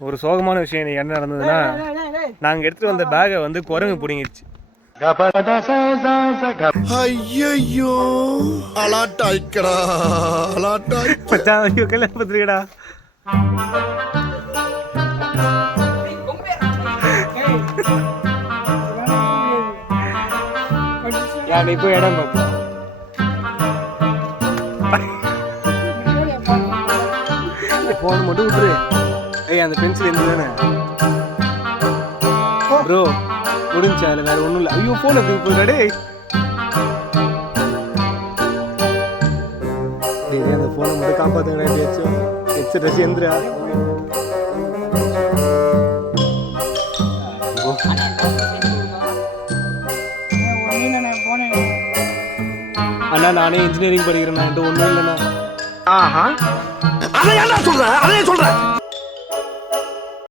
ஒரு சோகமான விஷயம் என்ன நடந்ததுன்னா, நாங்கள் எடுத்துகிட்டு வந்த பேகை வந்து குரங்கு பிடிங்கிடுச்சு. ஐயோ அலாட்டாய்க்கடா அலாட்டாய் மச்சான் ஐயோ கல்யாணம் பத்திரிக்கடா. நீ போய் இடம் பார்ப்போம். ஃபோன் மட்டும் விட்டுரு. அந்த பென்சில் எந்த தானே ப்ரோ முடிஞ்சா இல்லை வேற ஒன்றும் இல்லை. ஐயோ ஃபோன் எடுத்து போயிடாடே. அந்த ஃபோனை மட்டும் காப்பாற்றுங்கடா. எப்படியாச்சும் ஹெட்செட் வச்சு எந்திரா. அண்ணா நானே இன்ஜினியரிங் படிக்கிறேன். நான் ஒன்றும் இல்லைண்ணா. அதை சொல்றேன்.